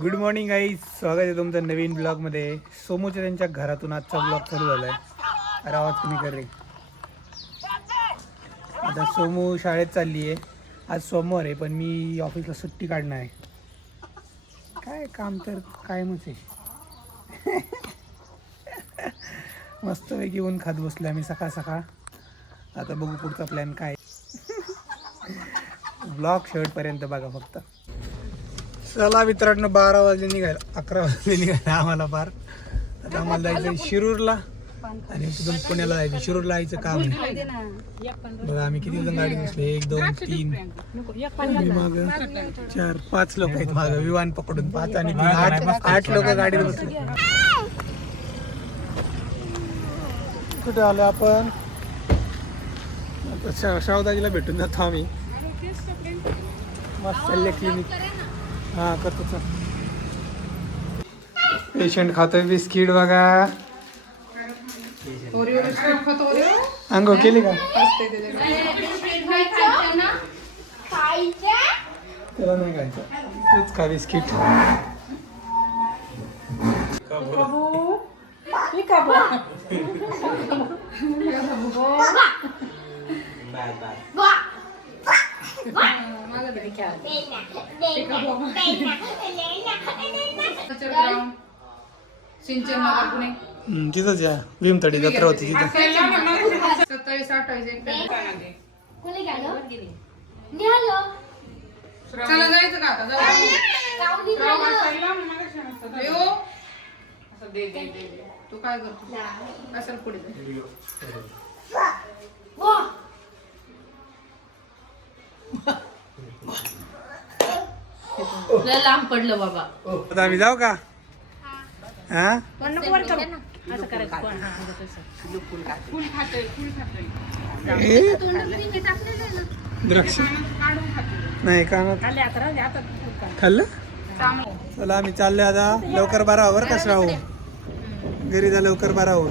Good morning guys, स्वागत आहे तुमचं नवीन ब्लॉगमध्ये. सोमूच्या त्यांच्या घरातून आजचा ब्लॉग चालू झाला आहे. अरे आवाज कमी कर रे. आता सोमू शाळेत चालली आहे. आज सोमवार आहे पण मी ऑफिसला सुट्टी काढणार आहे. काय काम तर कायमच आहे. मस्तपैकी ऊन खात बसलो आम्ही सकाळ सकाळ. आता बघू पुढचा प्लॅन काय. ब्लॉग शेवटपर्यंत बघा फक्त. चला मित्रांनो, 12 वाजले निघायला, 11 वाजले निघायला आम्हाला बार. आता आम्हाला जायचं शिरूरला आणि तिथून पुण्याला जायचं. शिरूरला जायचं काम आहे. बघा आम्ही किती जण गाडी बसले, 1 2 3 माग 4 5 लोक आहेत माग. विमान पकडून 5 आणि 8 लोक गाडीत बसले. कुठे आलो आपण? शावदाजीला भेटून जातो आम्ही. मस्त चालले क्लिनिक. हा करतो सर. पेशंट खातोय बिस्किट बघा. अंघोळ केली का? त्याला नाही खायचं, तूच खा बिस्किट. तिथंच या भीमतडी जत्रा होती तिथं. 27-28 चला जायचं का आता? तू काय करतो? असेल पुढे लांब पडलं बाबा. आता आम्ही जाऊ का? हा द्राक्ष नाही का खाल्लं. चला आम्ही चाललोय आता. लवकर बारा वर कसं राहू घरी जा. लवकर बारा हो.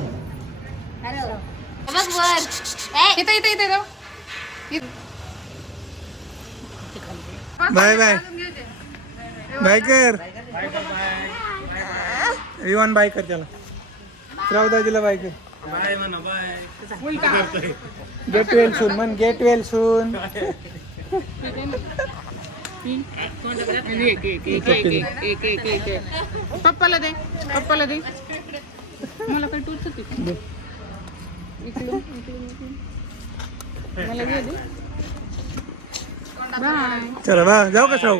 बाय बाय बाय कर. विमान बाय कर त्याला. श्रावदाजीला बाय कर. बाय म्हणा. बाय. गेट वेल सून म्हण. Get well soon. पप्पाला दे, पप्पाला दे. मला काही टूच दे. मला घे दे. चला बा जाऊ का श्राव?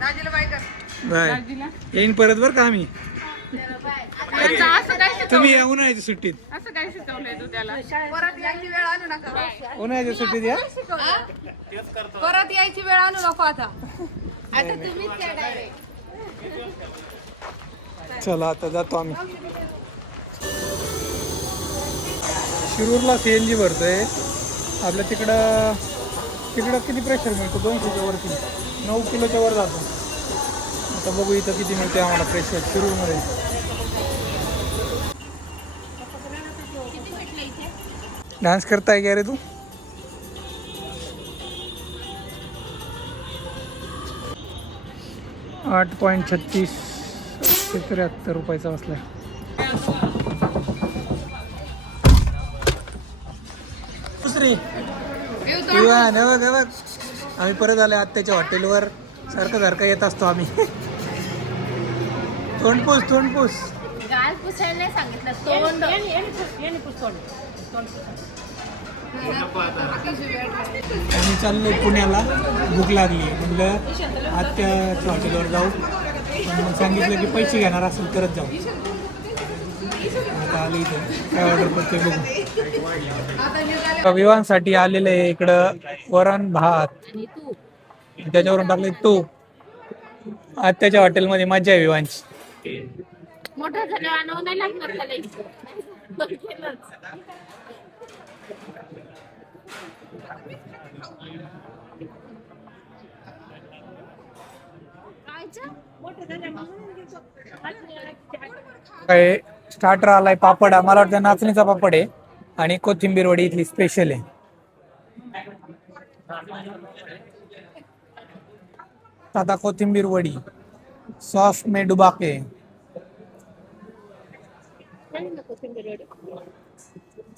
दाजीला बाय कर. बाय. येईन परत बर का आम्ही. तुम्ही या उन्हाळ्याच्या सुट्टीत. असं काय शिकवलंय तू त्याला? परत यायची वेळ आणू नका. उन्हाळ्याच्या सुट्टीत या. परत यायची वेळ आणू नको आता. आता तुम्हीच त्या डायरेक्ट. चला आता जातो आम्ही. शिरूरला CNG भरतोय. आपल्या तिकडं किती प्रेशर मिळतो? 200च्या वरती. 9 किलोच्या वर जातो. आता बघू इथं किती मिळते आम्हाला प्रेशर शिरूरमध्ये. डान्स करताय का रे तू? $8.36 ₹73 बसलाय. दुसरी बघ आम्ही परत आलोय आत्याच्या हॉटेलवर. सारखं येत असतो आम्ही. तोंडपूस गाल पुसायला सांगितलं. तोंड आम्ही चाललोय पुण्याला. भूक लागली म्हटलं आत्याच्या हॉटेलवर जाऊ. पण मग सांगितलं की पैसे घेणार असेल तरच जाऊ. आता आलो इथं काय ऑर्डर करतोय बघू. विवाहासाठी आलेलं आहे इकडं. वरण भात त्याच्यावरून टाकले तूप. आत्याच्या हॉटेलमध्ये मजा आहे विवाहांची. मोठं झालं नाही लागणार त्याला. काय स्टार्टर आलाय. पापड मला वाटतं नाचणीचा पापड आहे आणि कोथिंबीर वडी इथली स्पेशल आहे. साधा कोथिंबीर वडी सॉस में डुबा के.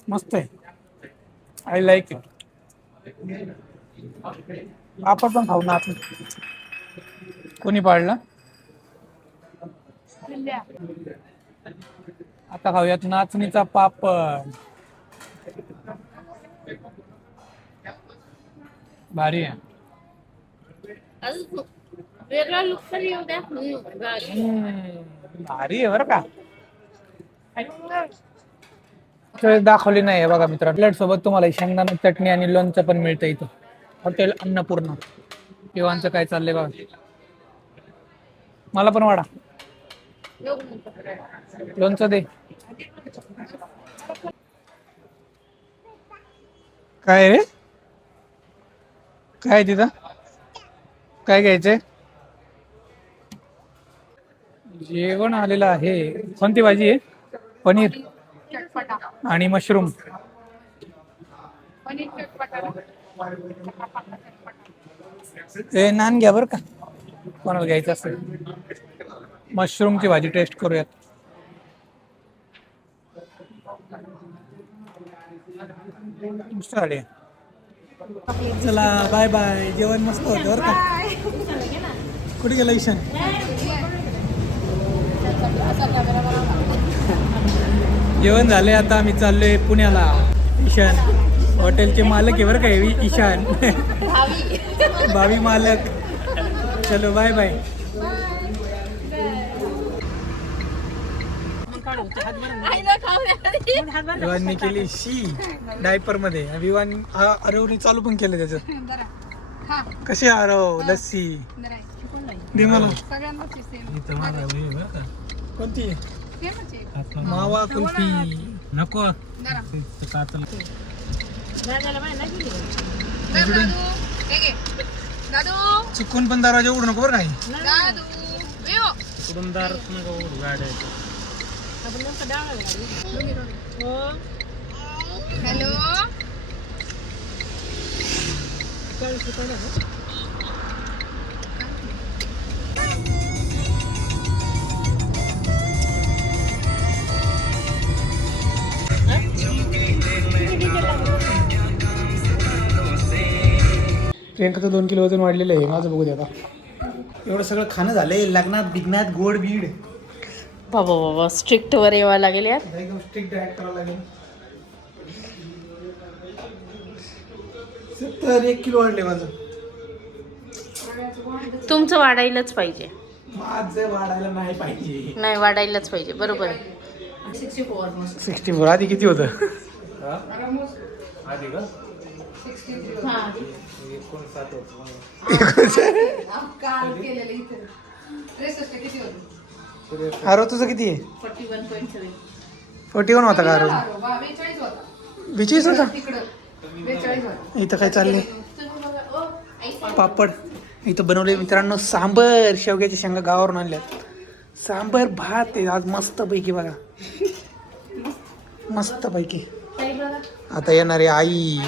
मस्त आहे. I like it. आपण पण खाऊ ना आपण. कोणी पाळला? आता खाऊयात नाचणीचा पापड. भारी आहे. अजून वेगळा लुक पण येऊ द्या. भारी आहे बरं का. दाखवली नाही बघा मित्रांनो. प्लेट सोबत तुम्हाला शेंगदाणा चटणी आणि लोणचं पण मिळतं इथं. हॉटेल अन्नपूर्णा. केव्हांचं काय चाललंय बघा. मला पण वाडा लोणचं दे. काय रे काय तिथं काय घ्यायचंय? जेवण आलेलं आहे. कोणती भाजी आहे? पनीर आणि मशरूम. नान घ्या बरं का कोणाला घ्यायचं असेल. मशरूमची भाजी टेस्ट करूयात. मस्त झाली. चला बाय बाय. जेवण मस्त होतं बरं का. कुठे गेला ईशान? जेवण झाले. आता आम्ही चाललोय पुण्याला. ईशान हॉटेलचे मालक आहे बरं का ईशान. भावी मालक. चलो बाय बाय. विवानने केली शी डायपर मध्ये. विवान अरवने चालू पण केलं त्याचं. कशी अरव लस्सी दे मला. कोणती? मावा कुल्फी नको. चिकून पण दरवाजा उघडू नको बरं काही. हॅलो. प्रियंकाचं 2 किलो वजन वाढलेलं आहे. माझं बघू दे आता. एवढं सगळं खाणं झालंय. लग्नात बिग्नात गोड बीड. बाबा बाबा स्ट्रिक्ट वर यावं लागेल यार. एकदम स्ट्रिक्ट डाएट करावं लागेल. 1 किलो वाढले माझं. तुमचं वाढायलाच पाहिजे. माझं वाढायला नाही पाहिजे. नाही वाढायलाच पाहिजे. बरोबर. 64. आधी किती होतं? आधी का आरो तुझं किती आहे? 41 होता का आरो? 42 होता. इथं काय चाललंय? पापड इथं बनवले मित्रांनो. सांबर शेवग्याच्या शेंगा गावावरून आणल्यात. सांबर भात आहे आज मस्त पैकी बघा. मस्त पैकी. आता येणारे आई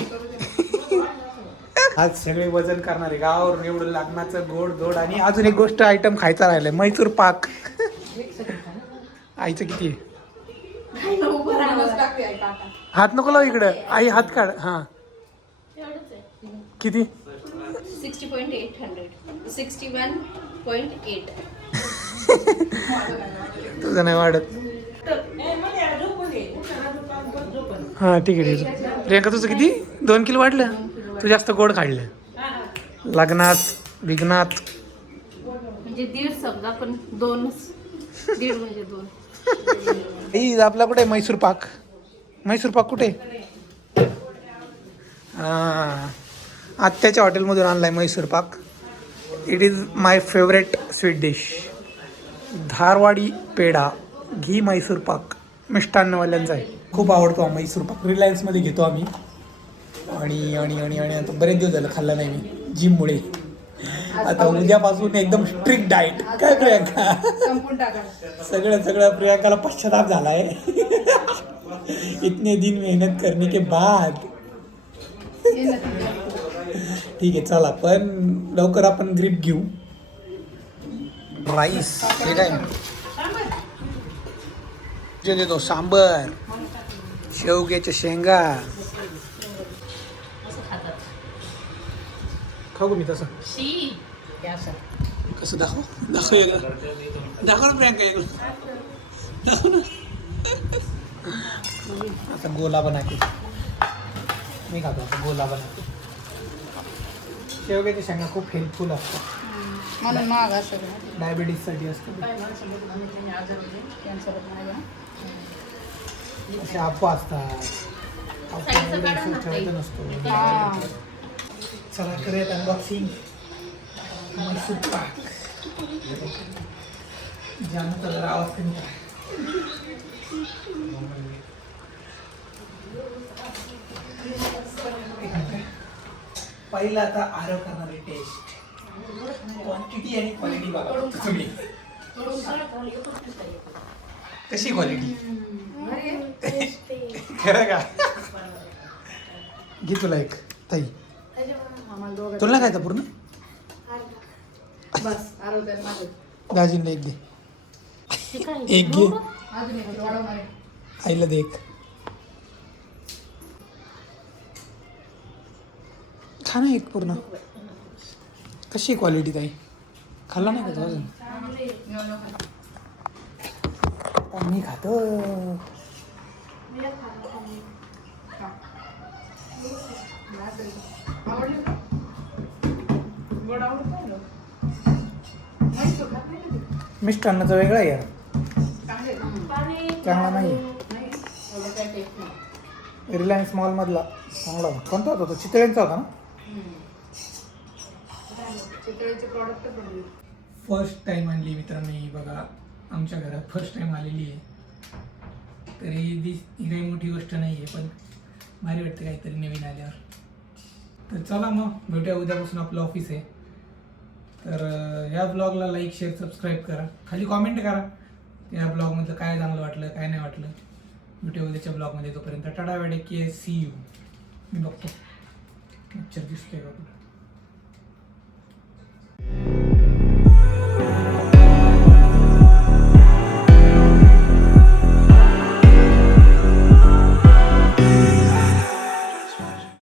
आज सगळे वजन करणारे गावावरून. एवढं लग्नाचं गोड धोड. आणि अजून एक गोष्ट आयटम खायचा राहिलाय. मैसूर पाक. आईचं किती आहे? हात नको लाव इकडं. आई हात काढ. हा किती? 61.8. तुझं नाही वाढत. हा ठीक आहे ठीक आहे. प्रियंका तुझं किती? 2 किलो वाढलं. तू जास्त गोड काढलं लग्नात बिग्नात. म्हणजे 1.5 समजा पण 2. 1.5 म्हणजे 2. आपला कुठे मैसूर पाक? मैसूर पाक कुठे? आत्याच्या हॉटेलमधून आणलाय Mysore pak. It is my favourite sweet dish. धारवाडी पेढा घी मैसूर पाक मिष्टान्नवाल्यांचा आहे. खूप आवडतो हा मैसूर पाक. रिलायन्समध्ये घेतो आम्ही. आणि आणि आणि आणि आता बरेच दिवस झालं खाल्ला नाही मी जिममुळे. आता उद्यापासून एकदम स्ट्रिक्ट डाएट. काय प्रियंका? सगळं प्रियंकाला पश्चाताप झालाय. इतने दिन मेहनत करने के बाद. ठीक आहे चला. पण लवकर आपण ग्रिप घेऊ. राईस हे काय जे देतो सांबर, शेवग्याच्या शेंगा. खाऊ मी तसं कसं दाखव एकदा दाखव ना प्रियांका एकदा दाखव ना. आता गोला बनाके मी खातो आता गोला बनाके. शेवग्याच्या शेंगा खूप हेल्पफुल असतात म्हणून महाग असं डायबिटीजसाठी असतं. असे अप्पा असतात ठेवायचं नसतो. चला करूयात अनबॉक्सिंग. म्हैसूर पाक जाम कलर आवाज कमी करा. पहिला आता आरव करणारी टेस्ट. क्वांटिटी आणि क्वालिटी बघा तुम्ही कशी क्वालिटी खरं का. घे तुला एक ताई. तुला नाही खायचं पूर्ण. बस आरोग्यात माझं दाजींना एक दे. एक घे आईला दे एक. खा ना एक पूर्ण. कशी क्वालिटी ताई खाल्ला नाही का तो अजून. मी खातो. मिष्टान्नाचा वेगळा आहे यार. चांगला नाही. रिलायन्स मॉलमधला चांगला कोणता होता तो. चितळ्यांचा होता ना. फर्स्ट टाइम आणली मित्रांनो ही बघा आमच्या घरात. फर्स्ट टाइम आलेली आहे तरी ही काही मोठी गोष्ट नाही आहे पण भारी वाटतं काहीतरी नवीन आल्यावर. तर चला मग भेटूया. उद्यापासून आपलं ऑफिस आहे. तर ह्या ब्लॉगला लाईक शेअर सबस्क्राईब करा. खाली कॉमेंट करा या ब्लॉगमधलं काय चांगलं वाटलं काय नाही वाटलं. भेटूया उद्याच्या ब्लॉगमध्ये. तोपर्यंत टाटा वेडे की सी यू. मी बघतो पिक्चर दिसतोय का कुठं.